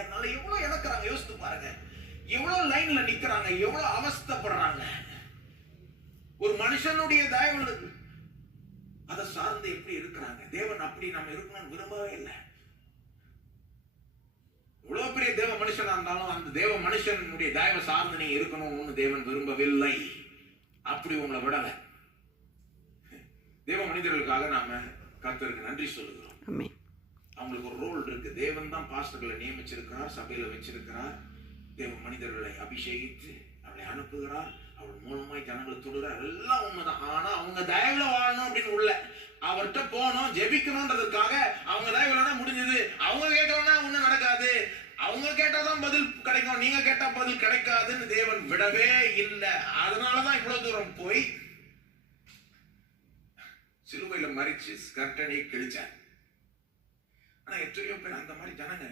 முடியாதனால எவ்வளவு இழக்கிறாங்க. யோசித்து பாருங்க, எவ்வளவு லைன்ல நிக்கிறாங்க, எவ்வளவு அவஸ்தைப்படுறாங்க. ஒரு மனுஷனுடைய தயவு அதை சார்ந்து எப்படி இருக்கிறாங்க. தேவன் அப்படி நம்ம இருக்கணும்னு விரும்பவே இல்லை. இவ்வளவு பெரிய தேவ மனுஷனா இருந்தாலும் அந்த தேவ மனுஷனுடைய தயவை சார்ந்து நீங்க இருக்கணும்னு தேவன் விரும்பவில்லை. அப்படி உங்களை விடல. தேவ மனிதர்களுக்காக நாம கர்த்தருக்கு நன்றி சொல்லுகிறோம். அவங்களுக்கு ஒரு ரோல் இருக்கு. தேவன் தான் பாஸ்டர்களை நியமிச்சிருக்கிறார், சபையில வச்சிருக்கிறார். தேவ மனிதர்களை அபிஷேகித்து அவளை அனுப்புகிறார், அவள் மூலமாய் ஜனங்களை தொடுகிறார். எல்லாம் உண்மைதான். ஆனா அவங்க தயவுல வாழணும் அப்படின்னு உள்ள அவர்கிட்ட போகணும், ஜெபிக்கணும்ன்றதுக்காக அவங்க தயவுலன்னா முடிஞ்சது. அவங்க கேட்கலன்னா ஒண்ணும் நடக்காது. அவங்க கேட்டாதான் பதில் கிடைக்கும், நீங்க கேட்டா பதில் கிடைக்காதுன்னு தேவன் விடவே இல்லை. அதனாலதான் இவ்வளவு தூரம் போய் சிலுவையில மறிச்சு கர்ட்டனை கிழிச்சார். ஆனா எத்தனையோ பேர் அந்த மாதிரி ஜனங்க